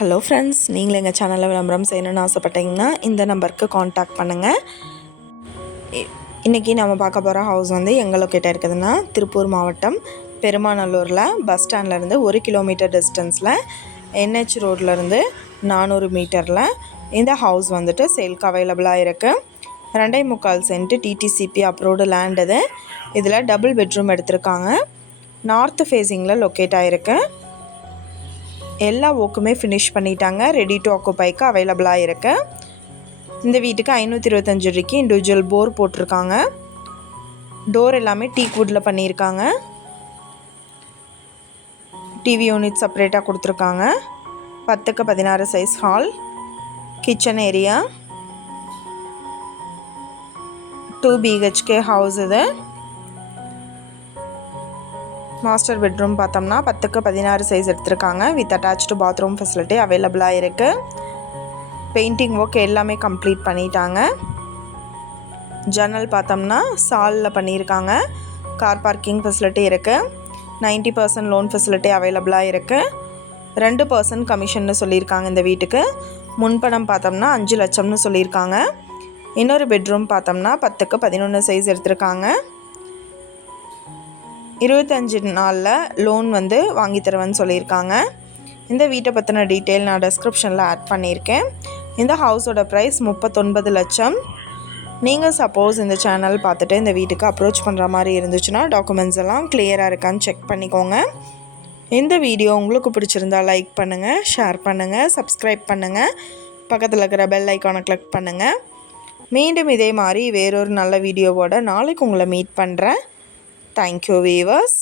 Hello friends, நீங்களும் எங்கள் சேனலில் விளம்பரம் செய்யணும்னு ஆசைப்பட்டீங்கன்னா இந்த நம்பருக்கு காண்டாக்ட் பண்ணுங்கள். இன்றைக்கி நம்ம பார்க்க போகிற ஹவுஸ் வந்து எங்கே லொக்கேட் இருக்குதுன்னா திருப்பூர் மாவட்டம் பெருமாநல்லூரில் பஸ் ஸ்டாண்ட்லேருந்து 1 கிலோமீட்டர் டிஸ்டன்ஸில் NH ரோட்லேருந்து 400 மீட்டரில் இந்த ஹவுஸ் வந்துட்டு சேல்க்கு அவைலபிளாக இருக்குது. 2.25 சென்ட் டிடிசிபி அப்ரூவ்டு லேண்ட் இது. இதில் டபுள் பெட்ரூம் எடுத்திருக்காங்க. நார்த் ஃபேஸிங்கில் லொக்கேட் ஆகிருக்கு. எல்லா ஒர்க்குமே ஃபினிஷ் பண்ணிட்டாங்க. ரெடி டு ஆக்குபைக்கு அவைலபிளாக இருக்குது. இந்த வீட்டுக்கு 525 அடிக்கு இண்டிவிஜுவல் போர் போட்டிருக்காங்க. டோர் எல்லாமே டீக் வுட்டில் பண்ணியிருக்காங்க. டிவி யூனிட் செப்பரேட்டாக கொடுத்துருக்காங்க. 10க்கு 16 size hall, kitchen area, 2 BHK house இது. மாஸ்டர் பெட்ரூம் பார்த்தோம்னா 10க்கு 16 சைஸ் எடுத்திருக்காங்க. வித் அட்டாச்டு பாத்ரூம் ஃபெசிலிட்டி அவைலபிளாக இருக்குது. பெயிண்டிங் ஒர்க் எல்லாமே கம்ப்ளீட் பண்ணிட்டாங்க. ஜன்னல் பார்த்தோம்னா சாலில் பண்ணியிருக்காங்க. கார் பார்க்கிங் ஃபெசிலிட்டி இருக்குது. 90% லோன் ஃபெசிலிட்டி அவைலபிளாக இருக்குது. 2% கமிஷன்னு சொல்லியிருக்காங்க இந்த வீட்டுக்கு. முன்பணம் பார்த்தோம்னா 5 லட்சம்னு சொல்லியிருக்காங்க. இன்னொரு பெட்ரூம் பார்த்தோம்னா 10க்கு 11 சைஸ் எடுத்திருக்காங்க. 25 நாளில் லோன் வந்து வாங்கி தருவேன்னு சொல்லியிருக்காங்க. இந்த வீட்டை பற்றின டீட்டெயில் நான் டிஸ்கிரிப்ஷனில் ஆட் பண்ணியிருக்கேன். இந்த ஹவுஸோட ப்ரைஸ் 39 லட்சம். நீங்கள் சப்போஸ் இந்த சேனல் பார்த்துட்டு இந்த வீட்டுக்கு அப்ரோச் பண்ணுற மாதிரி இருந்துச்சுன்னா டாக்குமெண்ட்ஸ் எல்லாம் கிளியராக இருக்கான்னு செக் பண்ணிக்கோங்க. இந்த வீடியோ உங்களுக்கு பிடிச்சிருந்தால் லைக் பண்ணுங்கள், ஷேர் பண்ணுங்கள், சப்ஸ்கிரைப் பண்ணுங்கள், பக்கத்தில் இருக்கிற பெல் ஐக்கானை கிளிக் பண்ணுங்கள். மீண்டும் இதே மாதிரி வேறொரு நல்ல வீடியோவோட நாளைக்கு உங்களை மீட் பண்ணுறேன். Thank you, viewers.